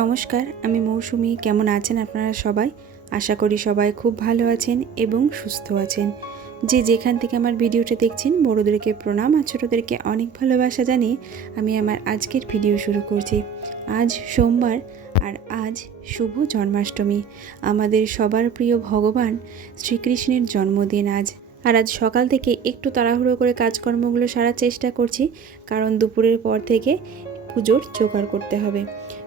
নমস্কার, আমি মৌসুমি। কেমন আছেন আপনারা সবাই? আশা করি সবাই খুব ভালো আছেন এবং সুস্থ আছেন। যে যেখান থেকে আমার ভিডিওটা দেখছেন, বড়োদেরকে প্রণাম আর ছোটোদেরকে অনেক ভালোবাসা জানিয়ে আমি আমার আজকের ভিডিও শুরু করছি। আজ সোমবার আর আজ শুভ জন্মাষ্টমী। আমাদের সবার প্রিয় ভগবান শ্রীকৃষ্ণের জন্মদিন আজ। আর আজ সকাল থেকে একটু তাড়াহুড়ো করে কাজকর্মগুলো সারার চেষ্টা করছি, কারণ দুপুরের পর থেকে পুজোর জোগাড় করতে হবে।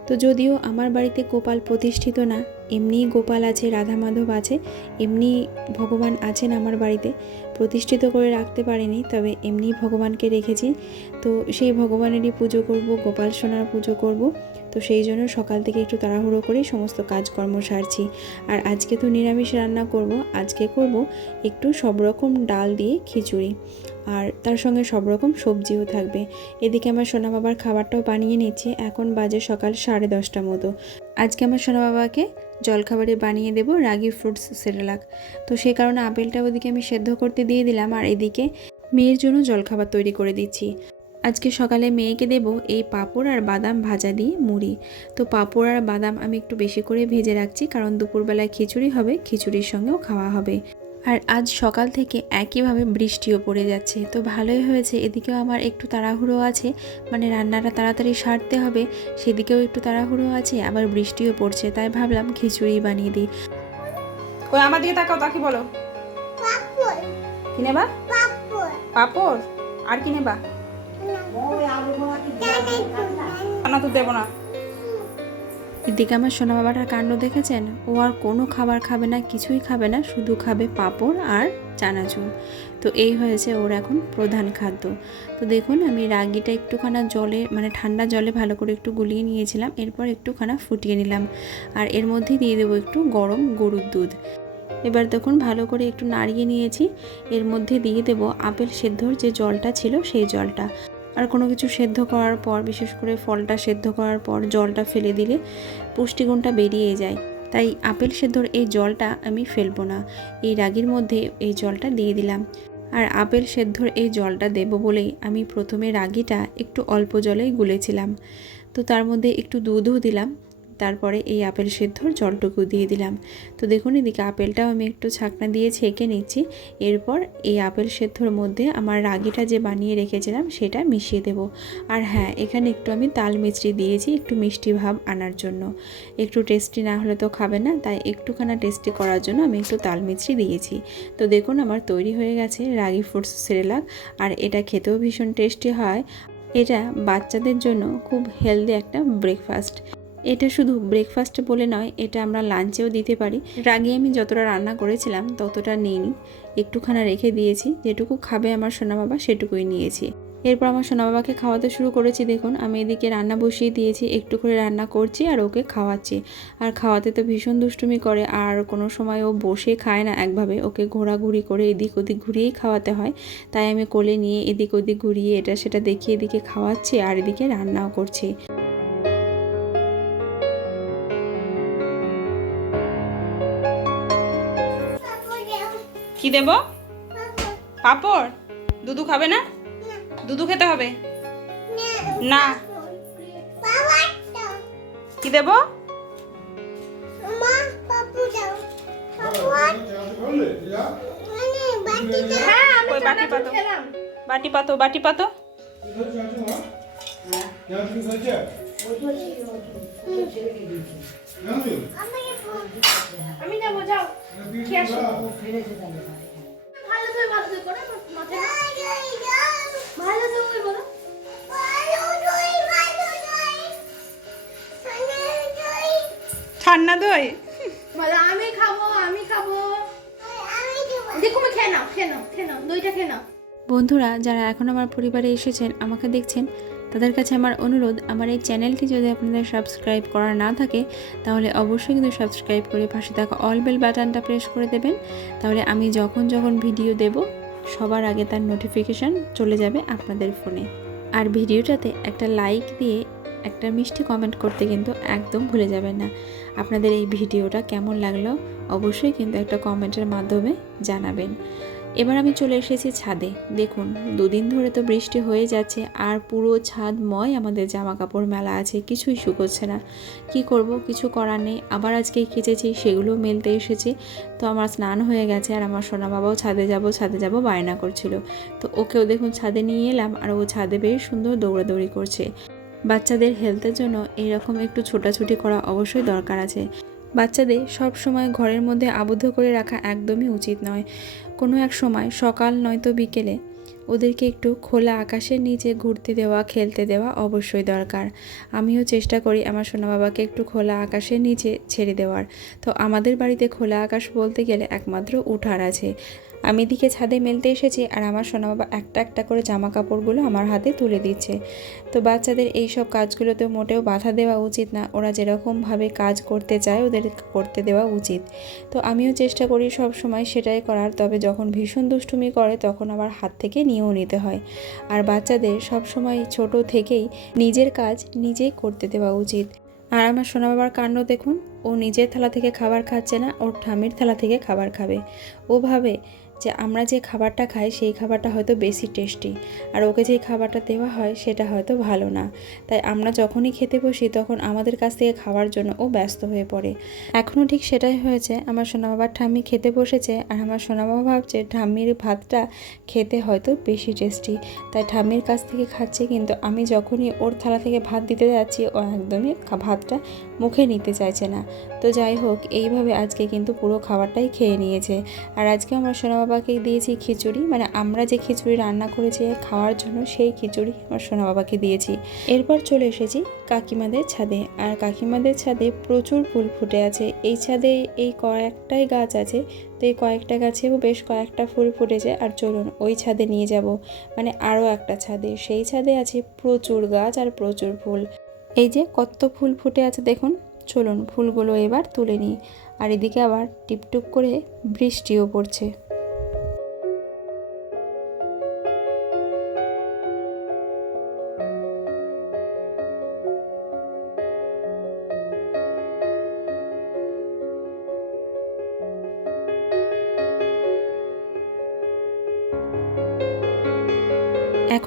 তো যদিও আমার বাড়িতে গোপাল প্রতিষ্ঠিত না এমনি গোপাল আছে রাধা মাধব আছে, এমনি ভগবান আছেন আমার বাড়িতে। প্রতিষ্ঠিত করে রাখতে পারিনি, তবে এমনি ভগবানকে রেখেছি। তো সেই ভগবানেরই পুজো করব, গোপাল সোনার পুজো করব। তো সেই জন্য সকাল থেকে একটু তাড়াহুড়ো করেই সমস্ত কাজকর্ম সারছি। আর আজকে তো নিরামিষ রান্না করব। আজকে করব একটু সব রকম ডাল দিয়ে খিচুড়ি। আর তার সঙ্গে সব রকম সবজিও থাকবে। এদিকে আমার সোনা বাবার খাবারটাও বানিয়ে নিচ্ছি। এখন বাজে সকাল সাড়ে দশটা মতো। আজকে আমার সোনা বাবাকে জলখাবারে বানিয়ে দেবো রাগি ফ্রুটস সেরেলাক। তো সেই কারণে আপেলটা ওদিকে আমি সেদ্ধ করতে দিয়ে দিলাম। আর এদিকে মেয়ের জন্য জলখাবার তৈরি করে দিচ্ছি। আজকে সকালে মেয়েকে দেব এই পাঁপড় আর বাদাম ভাজা দিয়ে মুড়ি। তো পাঁপড় আর বাদাম আমি একটু বেশি করে ভেজে রাখছি কারণ দুপুরবেলায় খিচুড়ি হবে খিচুড়ির সঙ্গেও খাওয়া হবে। আর আজ সকাল থেকে একইভাবে বৃষ্টিও পড়ে যাচ্ছে। তো ভালোই হয়েছে এদিকেও আমার একটু তাড়াহুড়ো আছে মানে রান্নাটা তাড়াতাড়ি সারতে হবে সেদিকেও একটু তাড়াহুড়ো আছে আবার বৃষ্টিও পড়ছে তাই ভাবলাম খিচুড়ি বানিয়ে দিই। কই আমার দিকে তাকাও তাকি বলো। পাপড়। কি নেবা? পাপড়। পাপড়? আর কি নেবা? না তো দেবো না। এদিকে আমার সোনা বাবাটার কাণ্ড দেখেছেন? ও আর কোনো খাবার খাবে না, কিছুই খাবে না, শুধু খাবে পাঁপড় আর চানাচুর। তো এই হয়েছে ওর এখন প্রধান খাদ্য। তো দেখুন, আমি রাগিটা একটুখানা জলে মানে ঠান্ডা জলে ভালো করে একটু গুলিয়ে নিয়েছিলাম, এরপর একটুখানা ফুটিয়ে নিলাম। আর এর মধ্যে দিয়ে দেবো একটু গরম গরুর দুধ। এবার দেখুন, ভালো করে একটু নাড়িয়ে নিয়েছি। এর মধ্যে দিয়ে দেবো আপেল সেদ্ধর যে জলটা ছিল সেই জলটা। আর কোনো কিছু সেদ্ধ করার পর, বিশেষ করে ফলটা সেদ্ধ করার পর জলটা ফেলে দিলে পুষ্টিগুণটা বেরিয়ে যায়। তাই আপেল সেদ্ধর এই জলটা আমি ফেলব না। এই রাগির মধ্যে এই জলটা দিয়ে দিলাম। আর আপেল সেদ্ধর এই জলটা দেব বলেই আমি প্রথমে রাগিটা একটু অল্প জলেই গুলেছিলাম। তো তার মধ্যে একটু দুধও দিলাম। তারপরে এই আপেল সেদ্ধর জলটুকু দিয়ে দিলাম। তো দেখুন এদিকে আপেলটাও আমি একটু ছাকনা দিয়ে ছেঁকে নিচ্ছি। এরপর এই আপেল সেদ্ধর মধ্যে আমার রাগিটা যে বানিয়ে রেখেছিলাম সেটা মিশিয়ে দেব। আর হ্যাঁ এখানে একটু আমি তাল মিছরি দিয়েছি একটু মিষ্টি ভাব আনার জন্য। একটু টেস্টি না হলে তো খাবে না, তাই একটুখানা টেস্টি করার জন্য আমি একটু তাল মিছরি দিয়েছি। তো দেখুন আমার তৈরি হয়ে গেছে রাগি ফ্রুটস সেরেলাক, আর এটা খেতেও ভীষণ টেস্টি হয়। এটা বাচ্চাদের জন্য খুব হেলদি একটা ব্রেকফাস্ট। এটা শুধু ব্রেকফাস্ট বলে নয়, এটা আমরা লাঞ্চেও দিতে পারি। রাগে আমি যতটা রান্না করেছিলাম, ততটা নিইনি। একটুখানা রেখে দিয়েছি, যেটুকু খাবে আমার সোনা বাবা সেটুকুই নিয়েছি। এরপর আমার সোনা বাবাকে খাওয়াতে শুরু করেছি, দেখুন, আমি এদিকে রান্না বসিয়ে দিয়েছি, একটু করে রান্না করছি আর ওকে খাওয়াচ্ছি। আর খাওয়াতে তো ভীষণ দুষ্টুমি করে, আর কোনো সময় ও বসে খায় না একভাবে, ওকে ঘোরাঘুরি করে এদিক ওদিক ঘুরিয়েই খাওয়াতে হয়। তাই আমি কোলে নিয়ে এদিক ওদিক ঘুরিয়ে এটা সেটা দেখিয়ে এদিকে খাওয়াচ্ছি আর এদিকে রান্নাও করছি। কি দেব? পাপড়। দুধু খাবে না? দুধু খেতে হবে? না। কি দেব? মানে বাটি পাতো? বাটি পাতো বাটি পাতো? আমি নেব যাও। করে করে মাথায় ভালো বলো। ঠান্ডা দই? বলো আমি খাব আমি খাব। আমি দেবো। দেখো খেয়ে নাও খেয়ে নাও খেয়ে নাও দইটা খেয়ে নাও। বন্ধুরা যারা এখন আমার পরিবারে এসেছেন আমাকে দেখছেন তাদের কাছে আমার অনুরোধ আমার এই চ্যানেলটি যদি আপনাদের সাবস্ক্রাইব করা না থাকে তাহলে অবশ্যই কিন্তু সাবস্ক্রাইব করে পাশে থাকা অল বেল বাটনটা প্রেস করে দেবেন। তাহলে আমি যখন যখন ভিডিও দেব সবার আগে তার নোটিফিকেশান চলে যাবে আপনাদের ফোনে আর ভিডিওটাতে একটা লাইক দিয়ে একটা মিষ্টি কমেন্ট করতে কিন্তু একদম ভুলে যাবেন না। আপনাদের এই ভিডিওটা কেমন লাগল অবশ্যই কিন্তু একটা কমেন্টের মাধ্যমে জানাবেন। এবার আমি চলে এসেছি ছাদে। দেখুন, দুদিন ধরে তো বৃষ্টি হয়ে যাচ্ছে আর পুরো ছাদময় আমাদের জামা কাপড় মেলা আছে, কিছুই শুকোচ্ছে না। কি করব, কিছু করার নেই। আবার আজকে কেচেছি, সেগুলো মেলতে এসেছি। তো আমার স্নান হয়ে গেছে আর আমার সোনা বাবাও ছাদে যাব ছাদে যাব বায়না করছিল। তো ওকেও দেখুন, ছাদে নিয়ে এলাম আর ও ছাদে বেশ সুন্দর দৌড়াদৌড়ি করছে। বাচ্চাদের হেলথের জন্য এইরকম একটু ছোটাছুটি করা অবশ্যই দরকার আছে। বাচ্চাদের সব সময় ঘরের মধ্যে আবদ্ধ করে রাখা একদমই উচিত নয়। কোনো এক সময় সকাল নয়তো বিকেলে ওদেরকে একটু খোলা আকাশের নিচে ঘুরতে দেওয়া, খেলতে দেওয়া অবশ্যই দরকার। আমিও চেষ্টা করি আমার সোনা বাবাকে একটু খোলা আকাশের নিচে ছেড়ে দেওয়ার। তো আমাদের বাড়িতে খোলা আকাশ বলতে গেলে একমাত্র উঠার আছে। আমি দিকে ছাদে মেলতে এসেছি আর আমার সোনা বাবা একটা একটা করে জামা কাপড়গুলো আমার হাতে তুলে দিচ্ছে। তো বাচ্চাদের এই সব কাজগুলোতে মোটেও বাধা দেওয়া উচিত না। ওরা যেরকমভাবে কাজ করতে চায়, ওদের করতে দেওয়া উচিত। তো আমিও চেষ্টা করি সব সময় সেটাই করার, তবে যখন ভীষণ দুষ্টুমি করে তখন আবার হাত থেকে নিয়েও নিতে হয়। আর বাচ্চাদের সব সময় ছোট থেকেই নিজের কাজ নিজেই করতে দেওয়া উচিত। আর আমার সোনা বাবার কাণ্ড দেখুন, ও নিজের থালা থেকে খাবার খাচ্ছে না, ওর ঠামির থালা থেকে খাবার খাবে। ও ভাবে যে আমরা যে খাবারটা খাই, সেই খাবারটা হয়তো বেশি টেস্টি। আর ওকে যে খাবারটা দেওয়া হয়, সেটা হয়তো ভালো না। তাই আমরা যখনই খেতে বসি, তখন আমাদের কাছ থেকে খাওয়ার জন্য ও ব্যস্ত হয়ে পড়ে। এখনও ঠিক সেটাই হয়েছে। আমার সোনা বাবার ঠাম্মি খেতে বসেছে, আর আমার সোনা বাবা ভাবছে, ঠাম্মির ভাতটা খেতে হয়তো বেশি টেস্টি। তাই ঠাম্মির কাছ থেকে খাচ্ছে, কিন্তু আমি যখনই ওর থালা থেকে ভাত দিতে যাচ্ছি, ও একদমই ভাতটা মুখে নিতে চাইছে না। তো যাই হোক, এইভাবে আজকে কিন্তু পুরো খাবারটাই খেয়ে নিয়েছে। আর আজকে আমার সোনা বাবাকে দিয়েছি খিচুড়ি। মানে আমরা যে খিচুড়ি রান্না করেছি খাওয়ার জন্য সেই খিচুড়ি আমার সোনা বাবাকে দিয়েছি। এরপর চলে এসেছি কাকিমাদের ছাদে। আর কাকিমাদের ছাদে প্রচুর ফুল ফুটে আছে। এই ছাদে এই কয়েকটাই গাছ আছে। তো এই কয়েকটা গাছেও বেশ কয়েকটা ফুল ফুটেছে। আর চলুন ওই ছাদে নিয়ে যাব। মানে আরও একটা ছাদে। সেই ছাদে আছে প্রচুর গাছ আর প্রচুর ফুল। এই যে কত ফুল ফুটে আছে দেখুন। চলুন ফুলগুলো এবার তুলে নিই। আর এদিকে আবার টিপটুপ করে বৃষ্টিও পড়ছে।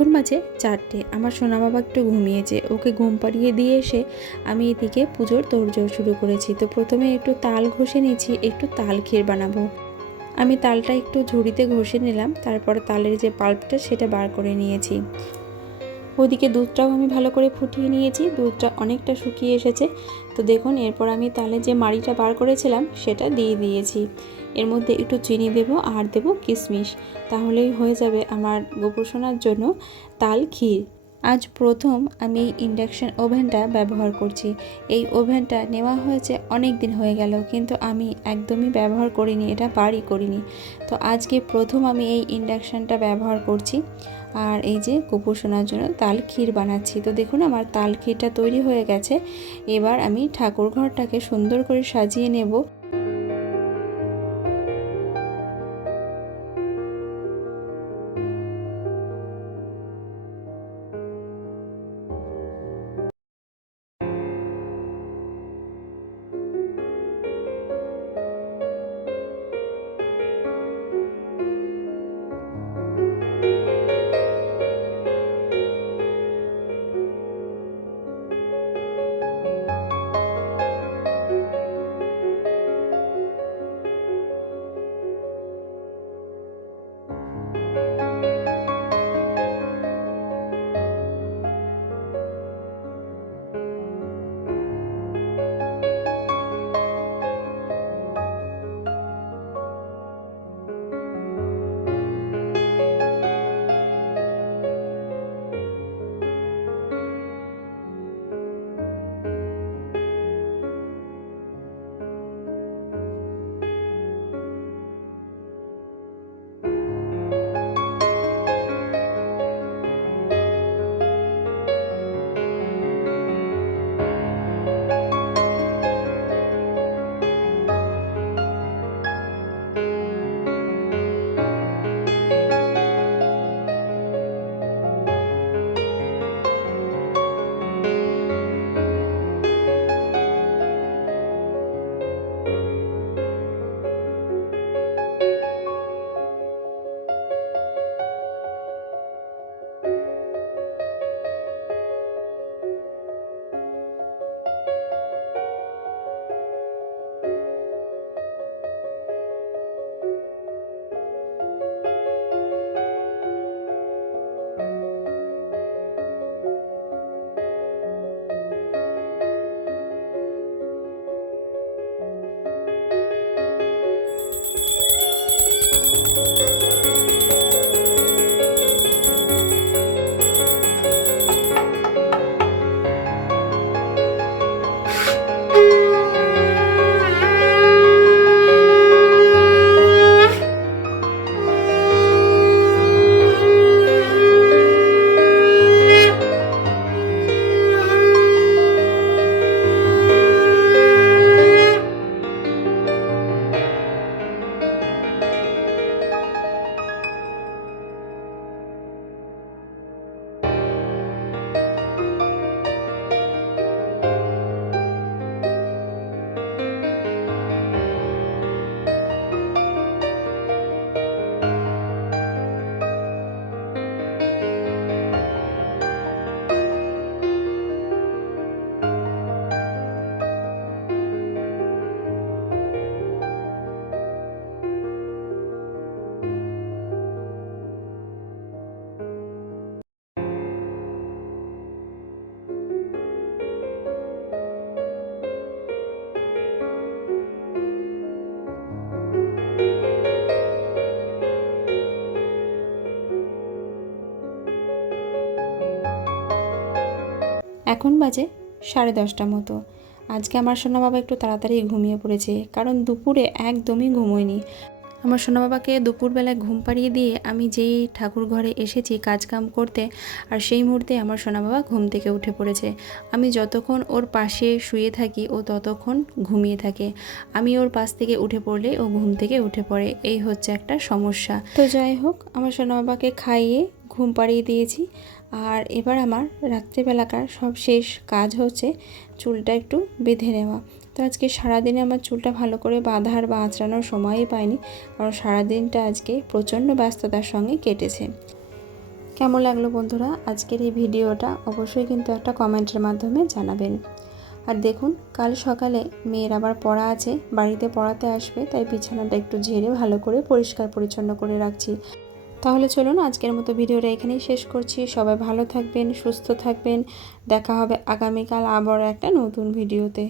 এখন বাজে চারটে। আমার সোনা বাবা একটু ঘুমিয়েছে। ওকে ঘুম পাড়িয়ে দিয়ে এসে আমি এদিকে পুজোর তোড়জোড় শুরু করেছি। তো প্রথমে একটু তাল ঘষে নিয়েছি, একটু তাল ক্ষীর বানাবো। আমি তালটা একটু ঝুড়িতে ঘষে নিলাম, তারপর তালের যে পাল্পটা সেটা বার করে নিয়েছি। ওদিকে দুধটাও আমি ভালো করে ফুটিয়ে নিয়েছি, দুধটা অনেকটা শুকিয়ে এসেছে। তো দেখুন, এরপর আমি তালের যে মাড়িটা বার করেছিলাম, সেটা দিয়ে দিয়েছি। এর মধ্যে একটু চিনি দেবো আর দেবো কিশমিশ। তাহলেই হয়ে যাবে আমার গোপোষণার জন্য তাল ক্ষীর। আজ প্রথম আমি ইন্ডাকশান ওভেনটা ব্যবহার করছি। এই ওভেনটা নেওয়া হয়েছে অনেক দিন হয়ে গেল, কিন্তু আমি একদমই ব্যবহার করিনি, এটা বাড়ি করিনি। তো আজকে প্রথম আমি এই ইন্ডাকশানটা ব্যবহার করছি। আর এই যে কুপোষণার জন্য তাল ক্ষীর বানাচ্ছি। তো দেখুন আমার তাল ক্ষীরটা তৈরি হয়ে গেছে। এবার আমি ঠাকুর ঘরটাকে সুন্দর করে সাজিয়ে নেব। এখন বাজে সাড়ে দশটা মতো। আজকে আমার সোনা বাবা একটু তাড়াতাড়ি ঘুমিয়ে পড়েছে, কারণ দুপুরে একদমই ঘুমোয়নি। আমার সোনা বাবাকে দুপুরবেলায় ঘুম পাড়িয়ে দিয়ে আমি যেই ঠাকুর ঘরে এসেছি কাজকাম করতে, আর সেই মুহূর্তে আমার সোনা বাবা ঘুম থেকে উঠে পড়েছে। আমি যতক্ষণ ওর পাশে শুয়ে থাকি, ও ততক্ষণ ঘুমিয়ে থাকে। আমি ওর পাশ থেকে উঠে পড়লে ও ঘুম থেকে উঠে পড়ে। এই হচ্ছে একটা সমস্যা। তো যাই হোক, আমার সোনা বাবাকে খাইয়ে ঘুম পাড়িয়ে দিয়েছি। আর এবার আমার রাত্রেবেলাকার সব শেষ কাজ হচ্ছে চুলটা একটু বেঁধে নেওয়া। তো আজকে সারাদিনে আমার চুলটা ভালো করে বাঁধার বা আঁচড়ানোর সময়ই পাইনি, কারণ সারাদিনটা আজকে প্রচণ্ড ব্যস্ততার সঙ্গে কেটেছে। কেমন লাগল বন্ধুরা? আজকের এই ভিডিওটা অবশ্যই কিন্তু একটা কমেন্টের মাধ্যমে জানাবেন। আর দেখুন, কাল সকালে মেয়ের আবার পড়া আছে, বাড়িতে পড়াতে আসবে, তাই বিছানাটা একটু ঝেড়ে ভালো করে পরিষ্কার পরিচ্ছন্ন করে রাখছি। তাহলে চলুন আজকের মতো ভিডিওটা এখানেই শেষ করছি। সবাই ভালো থাকবেন, সুস্থ থাকবেন। দেখা হবে আগামীকাল আবার একটা নতুন ভিডিওতে।